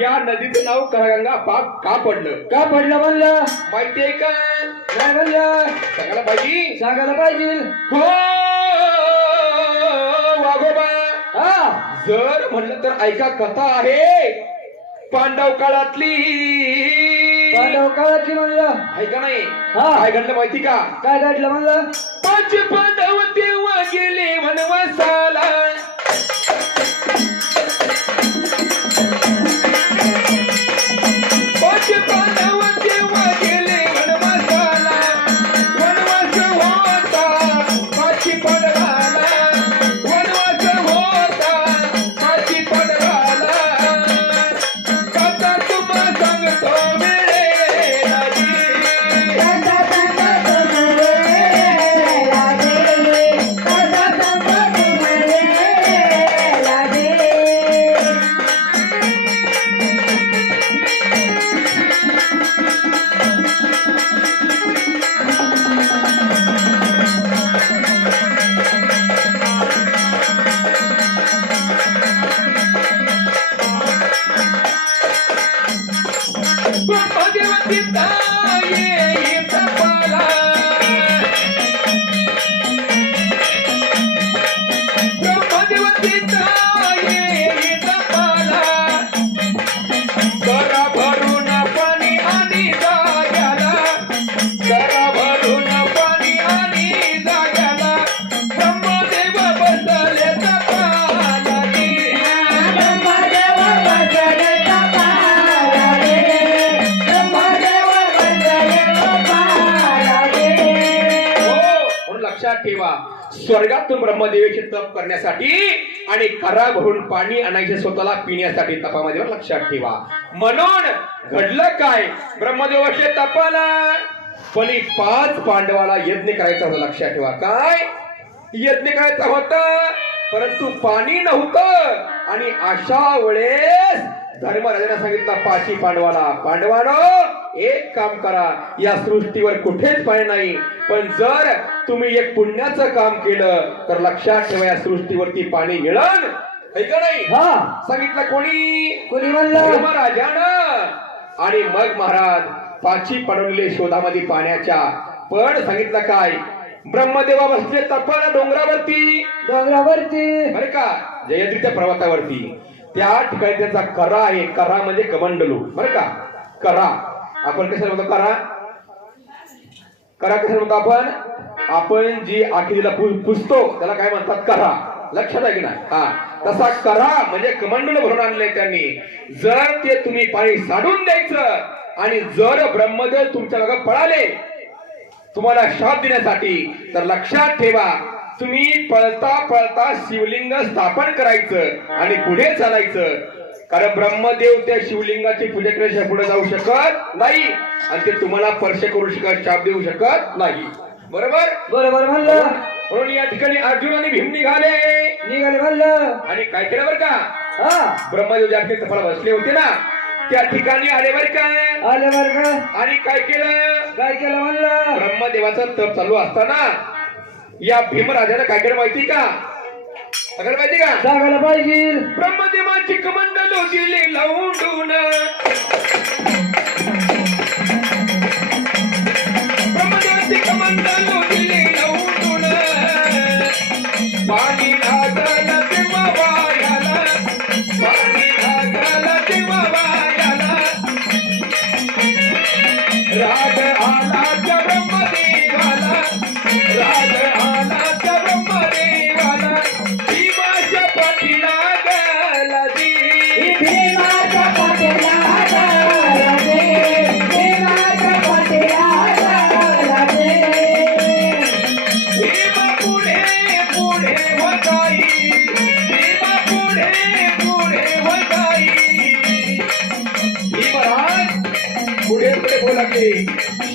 या नदीचं नाव करगंगा पाक का पडलं? का पडलं म्हणलं? माहितीये का? काय म्हणलं. सांगायला पाहिजे. सांगायला पाहिजे. हो वाघोबा. हा. जर म्हणलं तर ऐका कथा आहे. पांडव काळातली. पांडव काळाची म्हणलं. ऐका नाही? हा. काय घडलं माहिती का? काय घडलं म्हणलं? पाच पांडव तेव्हा गेले वनवासाला. लक्षात ठेवा स्वर्गातून ब्रह्मदेवीचे तप करण्यासाठी आणि करा भरून पाणी आणायचे स्वतःला पिण्यासाठी तपामध्ये लक्षात ठेवा. म्हणून घडलं काय? ब्रह्मदेवाचे तपाला. पली पाच पांडवाला यज्ञ करायचा होता लक्षात ठेवा. काय? यज्ञ करायचा होता. परंतु पाणी नव्हतं. आणि अशा वेळेस धर्मराजाने सांगितलं पाची पांडवाला पांडवानो एक काम करा. या सृष्टीवर कुठेच पाणी नाही. पण जर तुम्ही एक पुण्याचं काम केलं तर लक्षात ठेवा या सृष्टीवरती पाणी का नाही? हा. सांगितलं कोणी? कोणी म्हणलं? धर्मराजानं. आणि मग महाराज पाची पडवलेले शोधामध्ये पाण्याच्या. पण सांगितलं काय? ब्रह्मदेवा बसले तपन डोंगरावरती. डोंगरावरती. बरे का? जयद्रीच्या पर्वतावरती त्या ठिकाणी त्यांचा करा आहे. करा म्हणजे कमंडलू. बरं का? करा. आपण कशाला म्हणतो करा? करा कशाला म्हणतो आपण? आपण जी आखिरीला पु- पुसतो त्याला काय म्हणतात? करा. लक्षात आहे की नाही? हा. तसा करा म्हणजे कमंडल भरून आणलंय त्यांनी. जर ते तुम्ही पाणी साडून द्यायचं आणि जर ब्रह्मदेव तुमच्या मागे पळाले तुम्हाला शाप देण्यासाठी तर लक्षात ठेवा तुम्ही पळता पळता शिवलिंग स्थापन करायचं आणि पुढे चालायचं. कारण ब्रह्मदेव त्या शिवलिंगाची पूजा केल्याशिवाय पुढे जाऊ शकत नाही. आणि ते तुम्हाला स्पर्श करू शकत शाप देऊ शकत नाही. बरोबर? बरोबर म्हणलं. म्हणून या ठिकाणी अर्जुन आणि भीम निघाले. निघाले म्हणलं. आणि काय केलं बरं का? हा. ब्रह्मदेव ज्या ठिकाणी तपाला बसले होते ना त्या ठिकाणी आले बरं का? आले बर का? आणि काय केलं? काय केलं म्हणलं? ब्रह्मदेवाचा तप चालू असताना या भीमराजानं काय केलं माहिती का? सगळं माहिती का? सांगायला पाहिजे. ब्रह्मदेवाची कमंडलो दिली लावून ब्रह्मदेवाची कमंडलो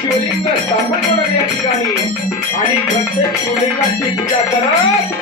शिवलिंग स्थापन या ठिकाणी. आणि प्रत्येक शिवलिंगाची पूजा करत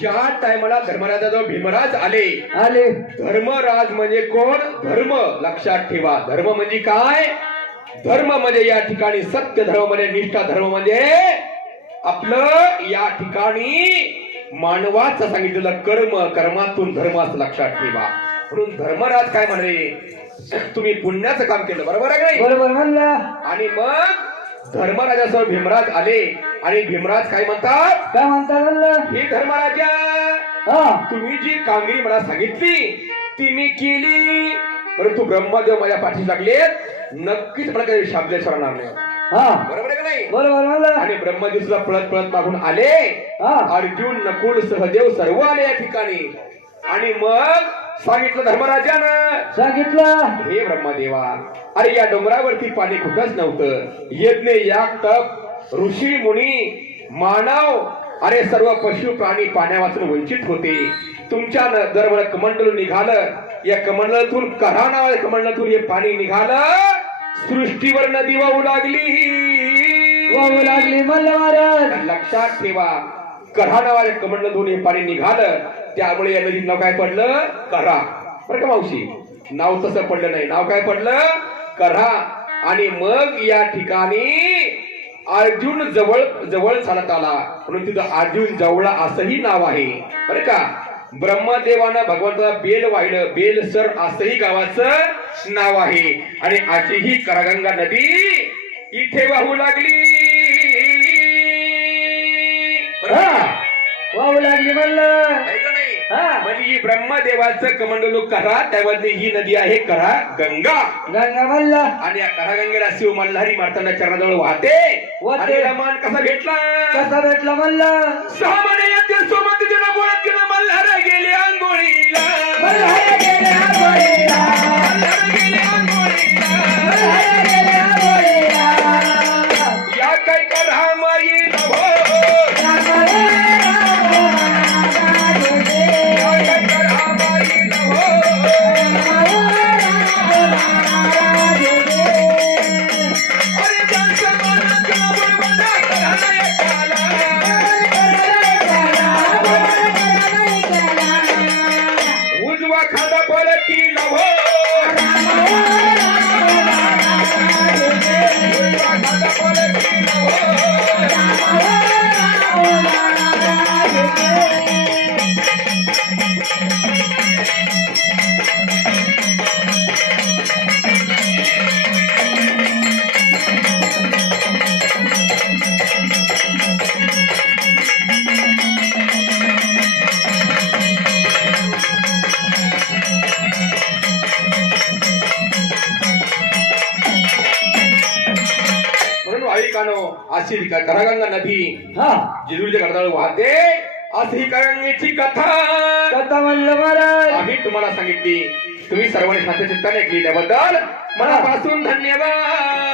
ज्या टायमाला धर्मराजाजवळ भीमराज आले आले. धर्मराज म्हणजे कोण? धर्म. लक्षात ठेवा. धर्म म्हणजे काय? धर्म म्हणजे या ठिकाणी सत्य धर्म म्हणजे निष्ठा धर्म म्हणजे आपलं या ठिकाणी मानवाचं सांगितलेलं कर्म कर्मातून धर्म असं लक्षात ठेवा. म्हणून धर्मराज काय म्हणे तुम्ही पुण्याचं काम केलं. बरोबर आहे बरोबर म्हणला. आणि मग धर्मराजासह भीमराज आले. आणि भीमराज काय म्हणतात? काय म्हणता म्हणलं? हे धर्मराजा हा. तुम्ही जी कामगिरी मला सांगितली ती मी केली. परंतु ब्रह्मदेव माझ्या पाठीस लागलेत. नक्कीच मला काही शब्द सरणार नाही. हा. बरोबर आहे का नाही? बरोबर आणि ब्रह्मदेव सुद्धा पळत पळत मागून आले. हा. अर्जुन नकुल सहदेव सर्व आले या ठिकाणी. आणि मग सांगितलं धर्मराजानं. सांगितलं. हे ब्रह्मदेवा अरे या डोंगरावरती पाणी कुठंच नव्हतं. यज्ञ याग तप ऋषी मुनी मानव अरे सर्व पशु प्राणी पाण्यापासून वंचित होते. तुमच्या न- दरवर कमंडल निघालं. या कमंडलातून करा नावाच्या कमंडलातून हे पाणी निघालं. सृष्टीवर नदी वाहू लागली. वाहू लागली महाराज. लक्षात ठेवा. कऱ्हा नावाच्या कमंडलातून हे पाणी निघालं. त्यामुळे या नदीत नाव काय पडलं? करा बरं का मावशी? नाव तसं पडलं नाही. नाव काय पडलं? करा आणि मग या ठिकाणी अर्जुन जवळ जवळ चालत आला. म्हणून तिथं अर्जुन जवळ असंही नाव आहे. बरं का? ब्रह्मदेवानं भगवंताला बेल वाहिलं. बेल सर असंही गावाचं नाव आहे. आणि अशी ही करगंगा नदी इथे वाहू लागली. वाहू लागली म्हणलं. आहे का नाही? हा. म्हणजे ही ब्रह्मदेवाचं कमंडलू करा त्यामध्ये ही नदी आहे करा गंगा. गंगा म्हणला. आणि या करा गंगेला शिव मल्हारी मारताना चरणाजवळ वाहते. आणि मान कसा भेटला? कसा भेटला म्हणलं? सहा महिने सोबत तिला बोलत तिला मल्हार गेले आंघोळीला नभो अरे ऐकानो अशी करगंगा नदी. हा. जिजुरीच्या वाहते. अशी करगंगेची कथा. कथा म्हणलं महाराज. आम्ही तुम्हाला सांगितली. तुम्ही सर्वांनी शांत चित्ताने ऐकली त्याबद्दल मनापासून धन्यवाद.